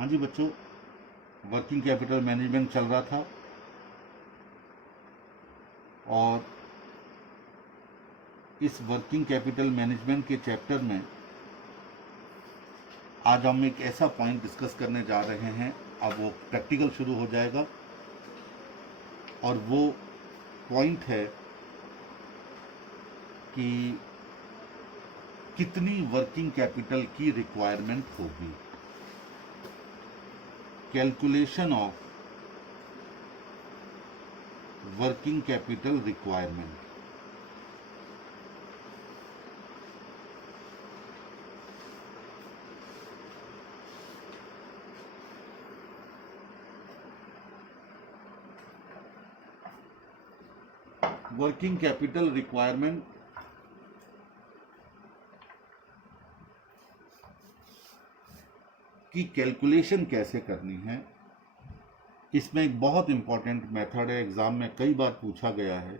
हाँ जी बच्चों, working capital management चल रहा था और इस वर्किंग कैपिटल मैनेजमेंट के चैप्टर में आज हम एक ऐसा पॉइंट डिस्कस करने जा रहे हैं। अब वो प्रैक्टिकल शुरू हो जाएगा और वो पॉइंट है कि कितनी वर्किंग कैपिटल की रिक्वायरमेंट होगी। Calculation of working capital requirement. Working capital requirement की कैलकुलेशन कैसे करनी है, इसमें एक बहुत इंपॉर्टेंट मेथड है, एग्जाम में कई बार पूछा गया है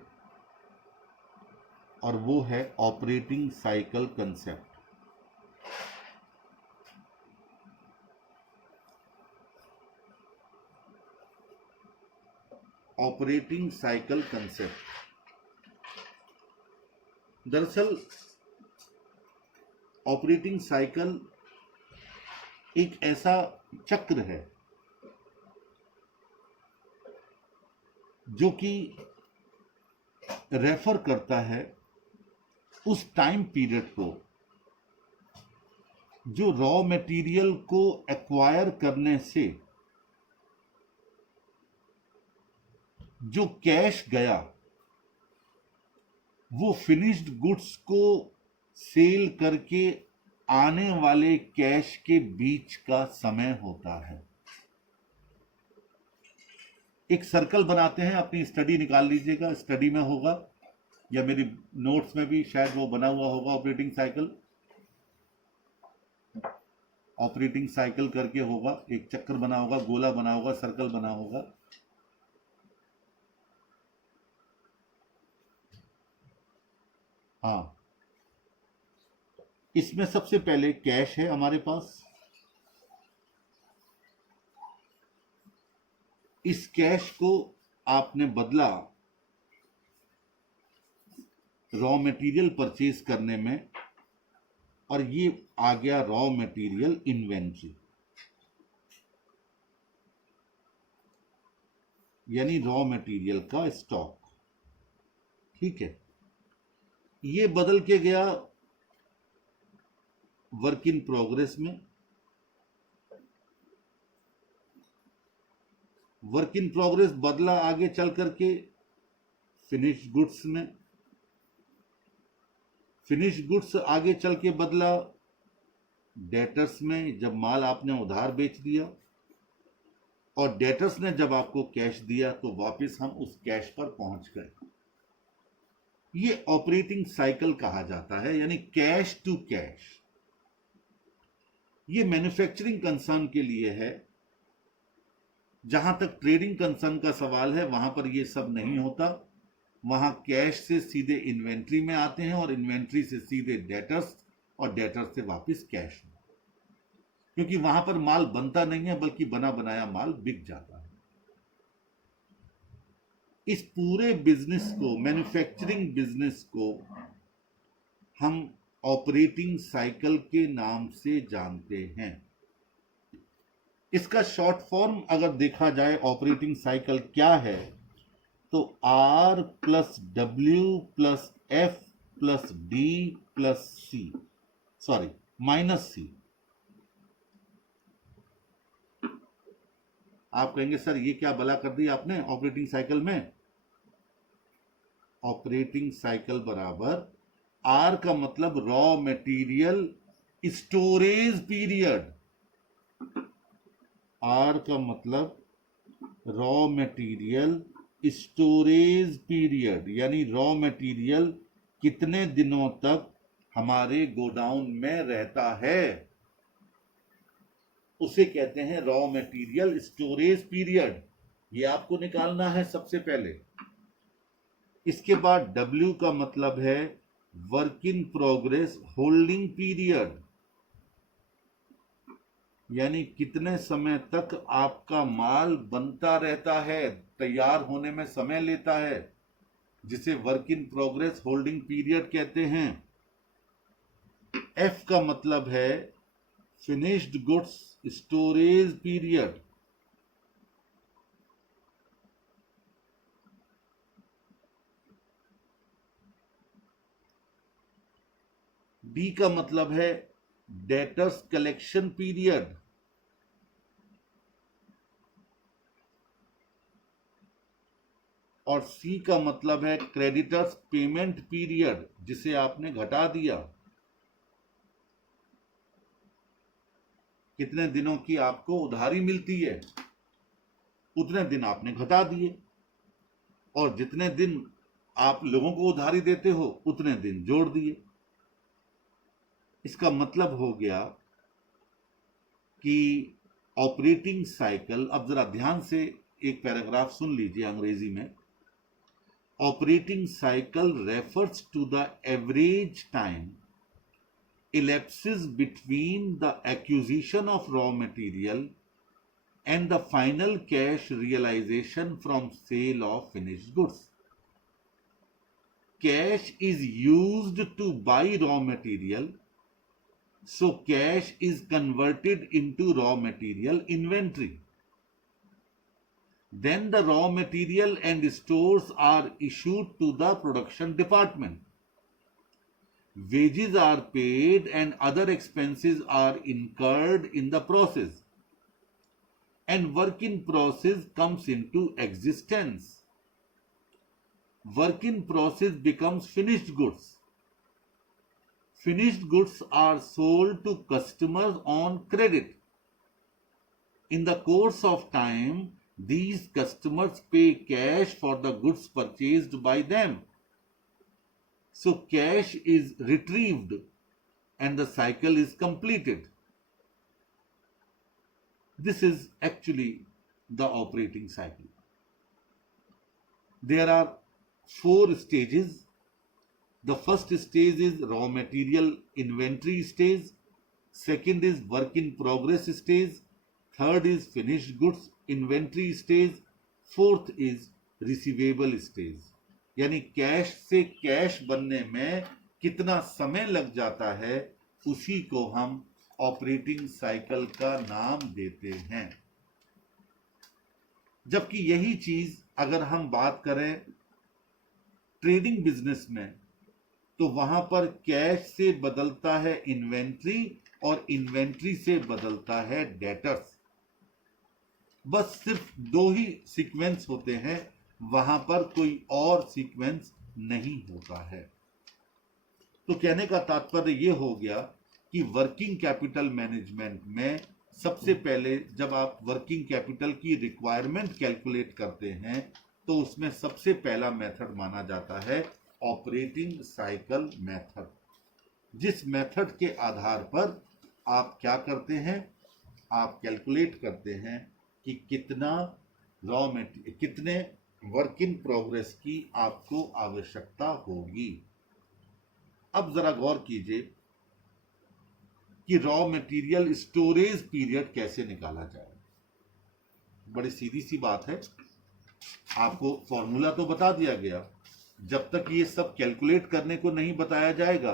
और वो है operating cycle concept. Operating cycle concept दरअसल ऑपरेटिंग साइकिल एक ऐसा चक्र है जो कि रेफर करता है उस टाइम पीरियड को जो रॉ मटेरियल को एक्वायर करने से जो कैश गया वो फिनिश्ड गुड्स को सेल करके आने वाले कैश के बीच का समय होता है। एक सर्कल बनाते हैं, अपनी स्टडी निकाल लीजिएगा, स्टडी में होगा या मेरी नोट्स में भी शायद वो बना हुआ होगा। ऑपरेटिंग साइकिल करके होगा, एक चक्कर बना होगा, गोला बना होगा, सर्कल बना होगा। हाँ, इसमें सबसे पहले कैश है हमारे पास। इस कैश को आपने बदला रॉ मटेरियल परचेज करने में और ये आ गया रॉ मटेरियल इन्वेंट्री, यानी रॉ मटेरियल का स्टॉक। ठीक है, ये बदल के गया वर्क इन प्रोग्रेस में। वर्क इन प्रोग्रेस बदला आगे चल करके फिनिश्ड गुड्स में। फिनिश्ड गुड्स आगे चल के बदला डेटर्स में, जब माल आपने उधार बेच दिया, और डेटर्स ने जब आपको कैश दिया तो वापस हम उस कैश पर पहुंच गए। ये ऑपरेटिंग साइकिल कहा जाता है, यानी कैश टू कैश। ये मैन्युफैक्चरिंग कंसर्न के लिए है। जहां तक ट्रेडिंग कंसर्न का सवाल है वहां पर ये सब नहीं होता। वहां कैश से सीधे इन्वेंट्री में आते हैं और इन्वेंट्री से सीधे डेटर्स और डेटर्स से वापस कैश में, क्योंकि वहां पर माल बनता नहीं है बल्कि बना बनाया माल बिक जाता है। इस पूरे बिजनेस को, मैन्युफैक्चरिंग बिजनेस को, हम ऑपरेटिंग साइकिल के नाम से जानते हैं। इसका शॉर्ट फॉर्म अगर देखा जाए ऑपरेटिंग साइकिल क्या है, तो R plus W plus F plus D plus C, sorry minus C। आप कहेंगे सर ये क्या भला कर दिया आपने ऑपरेटिंग साइकिल में। ऑपरेटिंग साइकिल बराबर R का मतलब raw material storage period. R का मतलब रॉ मटेरियल स्टोरेज पीरियड, यानी रॉ मटेरियल कितने दिनों तक हमारे गोडाउन में रहता है, उसे कहते हैं रॉ मटेरियल स्टोरेज पीरियड। ये आपको निकालना है सबसे पहले। इसके बाद W का मतलब है work in progress holding period. यानी कितने समय तक आपका माल बनता रहता है, तैयार होने में समय लेता है, जिसे work in progress holding period कहते हैं। एफ का मतलब है finished goods storage period. D का मतलब है डेटर्स कलेक्शन पीरियड। और सी का मतलब है क्रेडिटर्स पेमेंट पीरियड, जिसे आपने घटा दिया। कितने दिनों की आपको उधारी मिलती है, उतने दिन आपने घटा दिए, और जितने दिन आप लोगों को उधारी देते हो उतने दिन जोड़ दिए। इसका मतलब हो गया कि ऑपरेटिंग साइकिल, अब जरा ध्यान से एक पैराग्राफ सुन लीजिए अंग्रेजी में। Operating cycle refers to the average time elapses between the acquisition of raw material and the final cash realization from sale of finished goods. Cash is used to buy raw material, so cash is converted into raw material inventory. Then the raw material and stores are issued to the production department. Wages are paid and other expenses are incurred in the process, and work in process comes into existence. Work in process becomes finished goods. Finished goods are sold to customers on credit. In the course of time, these customers pay cash for the goods purchased by them. So cash is retrieved and the cycle is completed. This is actually the operating cycle. There are 4 stages. The first stage is raw material inventory stage. Second is work in progress stage. Third is finished goods inventory stage. Fourth is receivable stage. यानी cash से cash बनने में कितना समय लग जाता है, उसी को हम ऑपरेटिंग साइकिल का नाम देते हैं। जबकि यही चीज अगर हम बात करें ट्रेडिंग बिजनेस में, तो वहां पर कैश से बदलता है इन्वेंट्री और इन्वेंट्री से बदलता है डेटर्स। बस सिर्फ 2 ही सीक्वेंस होते हैं, वहां पर कोई और सीक्वेंस नहीं होता है। तो कहने का तात्पर्य यह हो गया कि वर्किंग कैपिटल मैनेजमेंट में सबसे पहले जब आप वर्किंग कैपिटल की रिक्वायरमेंट कैलकुलेट करते हैं, तो उसमें सबसे पहला मेथड माना जाता है ऑपरेटिंग साइकिल मेथड, जिस मेथड के आधार पर आप क्या करते हैं, आप कैलकुलेट करते हैं कि कितना कितने वर्क इन प्रोग्रेस की आपको आवश्यकता होगी। अब जरा गौर कीजिए कि रॉ मटेरियल स्टोरेज पीरियड कैसे निकाला जाए। बड़ी सीधी सी बात है, आपको फॉर्मूला तो बता दिया गया, जब तक ये सब कैलकुलेट करने को नहीं बताया जाएगा,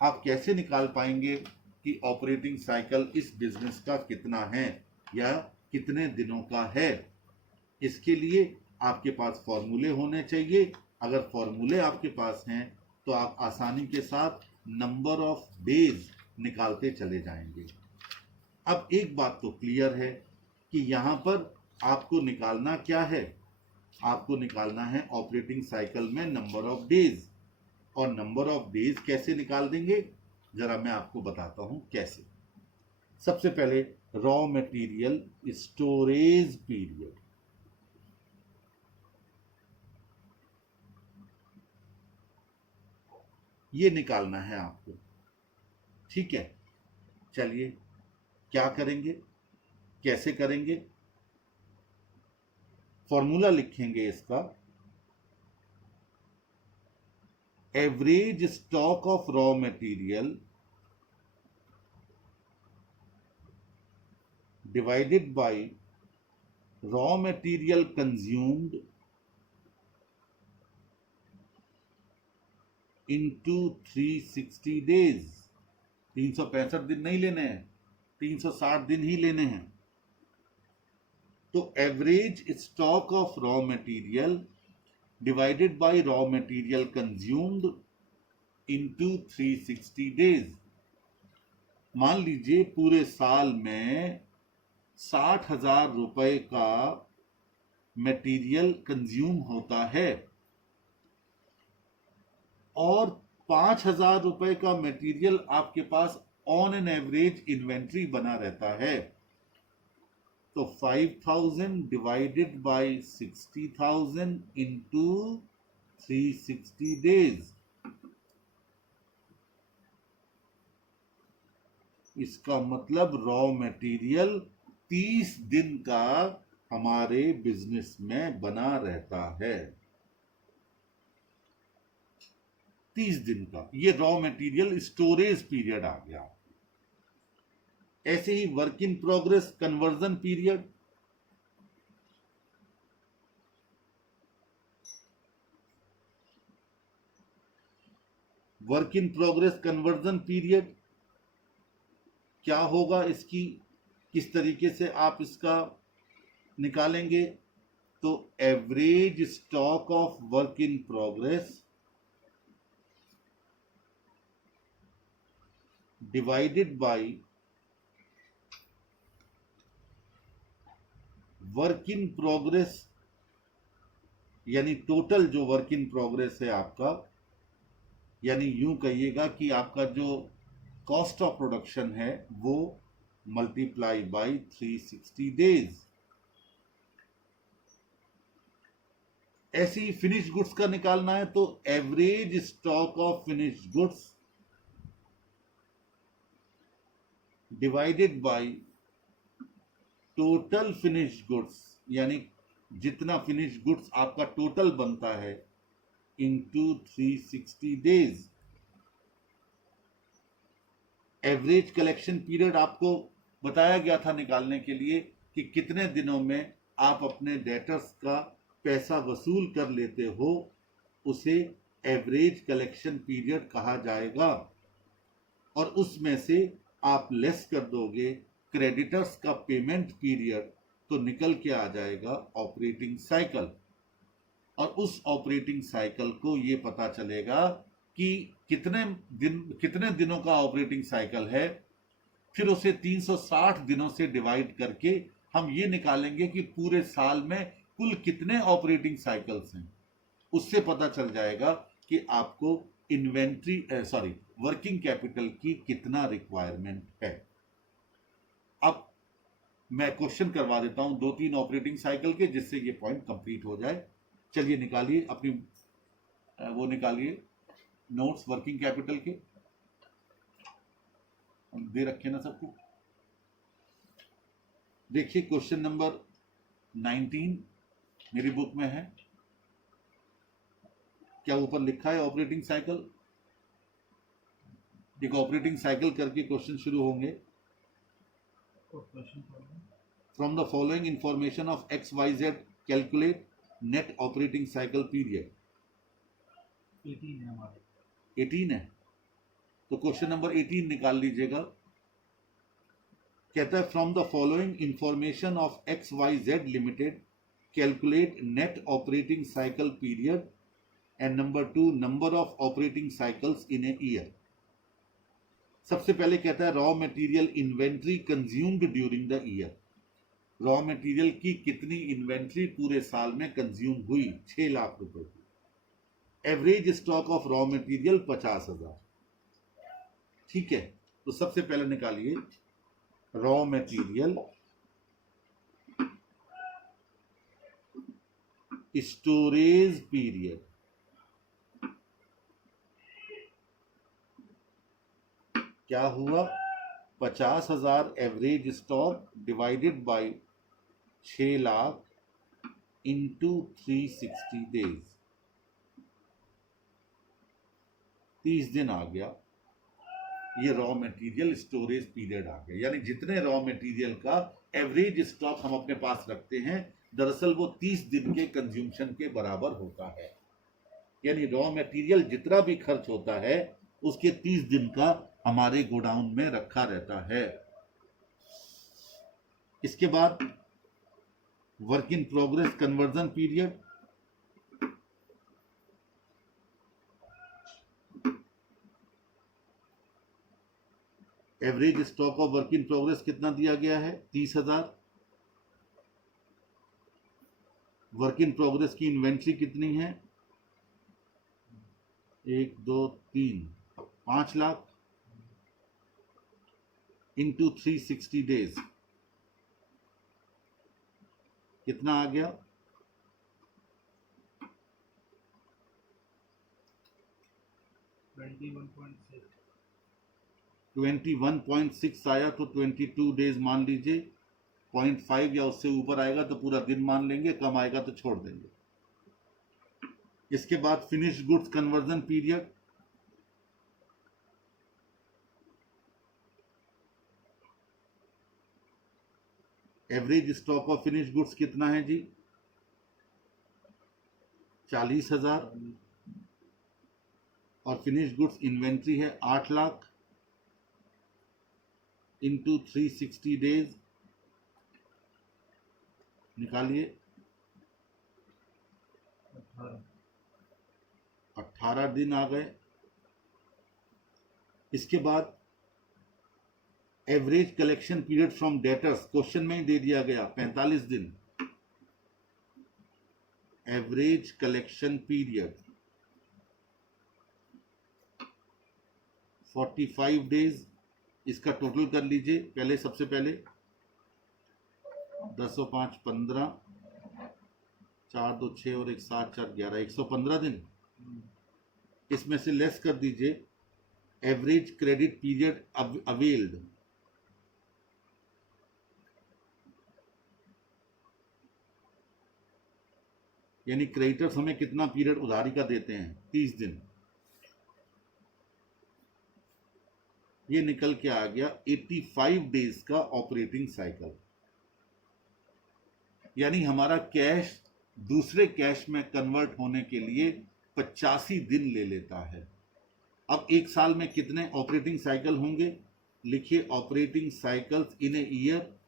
आप कैसे निकाल पाएंगे कि ऑपरेटिंग साइकिल इस बिजनेस का कितना है या कितने दिनों का है। इसके लिए आपके पास फॉर्मूले होने चाहिए। अगर फॉर्मूले आपके पास हैं तो आप आसानी के साथ नंबर ऑफ डेज निकालते चले जाएंगे। अब एक बात तो क्लियर है कि यहां पर आपको निकालना क्या है, आपको निकालना है ऑपरेटिंग साइकिल में नंबर ऑफ डेज। और नंबर ऑफ डेज कैसे निकाल देंगे, जरा मैं आपको बताता हूं कैसे। सबसे पहले रॉ मटेरियल स्टोरेज पीरियड, ये निकालना है आपको। ठीक है, चलिए क्या करेंगे, कैसे करेंगे। फॉर्मूला लिखेंगे इसका, average stock of raw material divided by raw material consumed into 360 days. 365 दिन नहीं लेने हैं, 360 दिन ही लेने हैं। तो average stock of raw material divided by raw material consumed into 360 days. मान लीजिए पूरे साल में 60,000 रुपए का मटेरियल कंज्यूम होता है और 5,000 रुपए का मटेरियल आपके pass on an average inventory बना रहता है। तो 5,000 डिवाइडेड बाय 60,000 इंटू 360 डेज। इसका मतलब रॉ मटेरियल 30 दिन का हमारे बिजनेस में बना रहता है। 30 दिन का ये रॉ मटेरियल स्टोरेज पीरियड आ गया। ऐसे ही work in progress conversion period, work in progress conversion period क्या होगा, इसकी किस तरीके से आप इसका निकालेंगे? तो average stock of work in progress divided by work in progress, यानी टोटल जो वर्क इन प्रोग्रेस है आपका, यानी यूं कहिएगा कि आपका जो कॉस्ट ऑफ प्रोडक्शन है वो मल्टीप्लाई बाय 360 डेज। ऐसे ही फिनिश गुड्स का निकालना है तो average stock of finish goods divided by total finish goods, यानी जितना फिनिश गुड्स आपका टोटल बनता है into 360 days. Average collection period आपको बताया गया था निकालने के लिए कि कितने दिनों में आप अपने डेटर्स का पैसा वसूल कर लेते हो, उसे एवरेज कलेक्शन पीरियड कहा जाएगा। और उसमें से आप लेस कर दोगे क्रेडिटर्स का पेमेंट पीरियड, तो निकल के आ जाएगा ऑपरेटिंग साइकिल। और उस ऑपरेटिंग साइकिल को ये पता चलेगा कि कितने दिनों का ऑपरेटिंग साइकिल है। फिर उसे 360 दिनों से डिवाइड करके हम ये निकालेंगे कि पूरे साल में कुल कितने ऑपरेटिंग साइकिल्स हैं। उससे पता चल जाएगा कि आपको वर्किंग कैपिटल की कितना रिक्वायरमेंट है। अब मैं क्वेश्चन करवा देता हूं 2-3 ऑपरेटिंग साइकिल के, जिससे ये पॉइंट कंप्लीट हो जाए। चलिए निकालिए अपनी वो निकालिए नोट्स वर्किंग कैपिटल के, दे रखे ना सबको। देखिए क्वेश्चन नंबर 19 मेरी बुक में है। क्या ऊपर लिखा है ऑपरेटिंग साइकिल? एक ऑपरेटिंग साइकिल करके क्वेश्चन शुरू होंगे। From the following information of XYZ calculate net operating cycle period. 18 है हमारे। 18 है तो क्वेश्चन नंबर 18 निकाल लीजिएगा। कहता है from the following information of XYZ limited calculate net operating cycle period and number 2 number of operating cycles in a year. सबसे पहले कहता है raw material inventory consumed during the year. Raw material की कितनी इन्वेंट्री पूरे साल में consume हुई? 6 लाख रुपए की। Average stock of raw material 50,000। ठीक है, तो सबसे पहले निकालिए रॉ मटेरियल स्टोरेज पीरियड। क्या हुआ? 50,000 average stock divided by 6 lakh into 360 days. 30 दिन आ गया। ये रॉ मटेरियल स्टोरेज पीरियड आ गया, यानी जितने रॉ मटेरियल का एवरेज स्टॉक हम अपने पास रखते हैं, दरअसल वो 30 दिन के कंज्यूमशन के बराबर होता है। यानी रॉ मटेरियल जितना भी खर्च होता है उसके 30 दिन का हमारे गोडाउन में रखा रहता है। इसके बाद work in progress conversion period. Average stock of work in progress कितना दिया गया है? 30,000। वर्क इन प्रोग्रेस की इन्वेंट्री कितनी है? 1 2 3 5 लाख इंटू 360 डेज कितना आ गया? 21.6 आया तो 22 डेज मान लीजिए। 0.5 या उससे ऊपर आएगा तो पूरा दिन मान लेंगे, कम आएगा तो छोड़ देंगे। इसके बाद finish goods conversion period. Average stock of finish goods कितना है जी? 40,000 और फिनिश गुड्स इन्वेंट्री है 8 लाख इंटू 360 डेज निकालिए। 18 दिन आ गए। इसके बाद average collection period from debtors, question में ही दे दिया गया 45 दिन। Average collection period 45 days. इसका टोटल कर लीजिए। पहले सबसे पहले 10 और 5 15, 4 2 6 और 1 7 4 11, 115 दिन। इसमें से लेस कर दीजिए एवरेज क्रेडिट पीरियड अवेल्ड, यानी क्रेडिटर्स हमें कितना पीरियड उधारी का देते हैं? 30 दिन। ये निकल के आ गया 85 डेज का ऑपरेटिंग साइकिल। यानी हमारा कैश दूसरे कैश में कन्वर्ट होने के लिए 85 दिन ले लेता है। अब एक साल में कितने ऑपरेटिंग साइकिल होंगे? लिखिए operating cycles in a year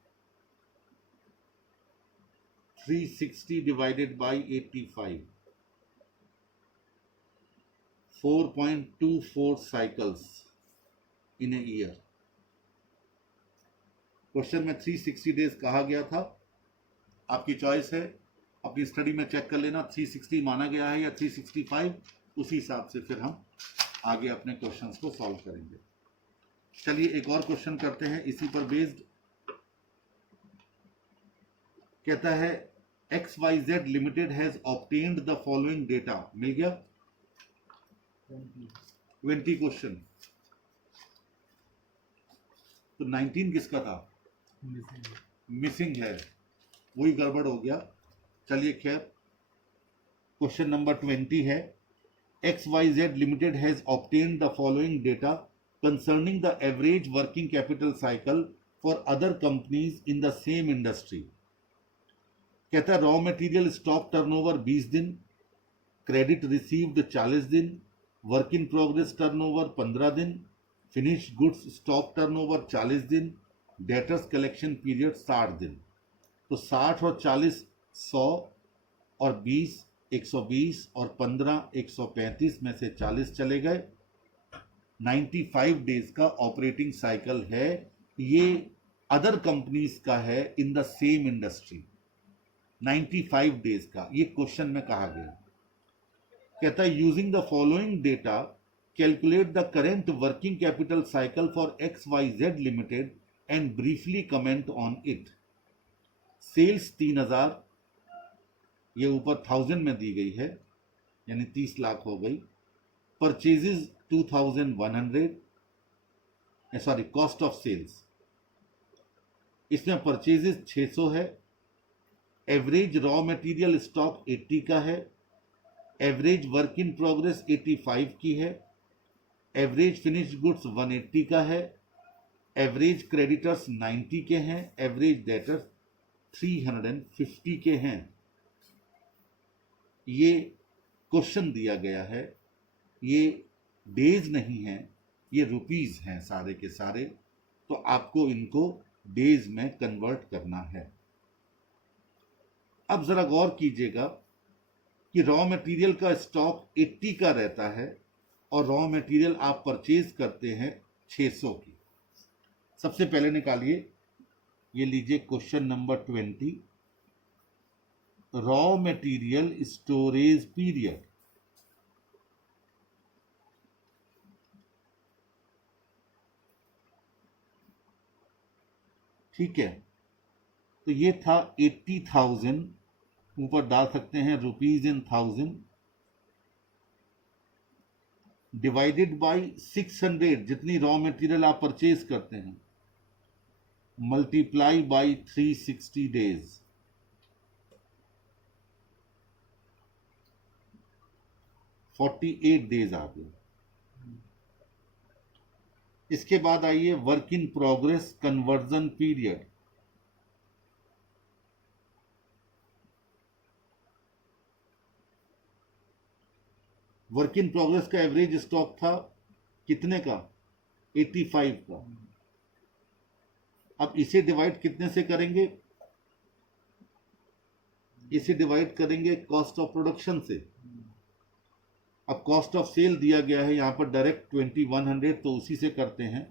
360 divided by 85, 4.24 cycles in a year. Question में 360 डेज कहा गया था, आपकी चॉइस है, अपनी स्टडी में चेक कर लेना 360 माना गया है या 365, उसी हिसाब से फिर हम आगे अपने क्वेश्चंस को सॉल्व करेंगे। चलिए एक और क्वेश्चन करते हैं इसी पर बेस्ड। कहता है XYZ limited has obtained the following data. मिल गया 20 क्वेश्चन। तो 19 किसका था? मिसिंग है, वही गड़बड़ हो गया। चलिए खैर, क्वेश्चन नंबर 20 है XYZ limited has obtained the following data concerning the average working capital cycle for other companies in the same industry. कहता है रॉ मटेरियल स्टॉक टर्नओवर 20 दिन, क्रेडिट रिसीव्ड 40 दिन, वर्क इन प्रोग्रेस टर्नओवर 15 दिन, finish goods stock turnover 40 दिन, debtors collection period 60 दिन। तो 60 और 40 100 और 20 120 और 15 135 में से 40 चले गए। 95 डेज का ऑपरेटिंग साइकिल है। ये अदर कंपनीज का है in the same industry. 95 days का ये क्वेश्चन में कहा गया। कहता है using the following data calculate the current working capital cycle for XYZ limited and briefly comment on it. Sales 3000, ये ऊपर 1000 में दी गई है, यानी 30 लाख हो गई। Purchases 2100, sorry cost of sales, इसमें परचेजेस 600 है। एवरेज रॉ मटेरियल स्टॉक 80 का है। एवरेज वर्क इन प्रोग्रेस 85 की है। एवरेज फिनिश गुड्स 180 का है। एवरेज क्रेडिटर्स 90 के हैं, एवरेज डेटर्स 350 के हैं। ये क्वेश्चन दिया गया है, ये डेज नहीं है, ये रुपीज हैं सारे के सारे, तो आपको इनको डेज में कन्वर्ट करना है। अब जरा गौर कीजिएगा कि रॉ मटेरियल का स्टॉक 80 का रहता है और रॉ मटेरियल आप परचेज करते हैं 600 की। सबसे पहले निकालिए, ये लीजिए question number 20, raw material storage period. ठीक है, तो ये था 80,000, ऊपर डाल सकते हैं रुपीज इन 1000, डिवाइडेड बाय 600, जितनी रॉ मटेरियल आप परचेज करते हैं, मल्टीप्लाई बाय 360 डेज। $48 डेज आ गए। इसके बाद आइए work in progress conversion period. Work in progress का एवरेज स्टॉक था कितने का? 85 का। अब इसे डिवाइड कितने से करेंगे? इसे डिवाइड करेंगे कॉस्ट ऑफ प्रोडक्शन से। अब कॉस्ट ऑफ सेल दिया गया है यहां पर डायरेक्ट 2100, तो उसी से करते हैं।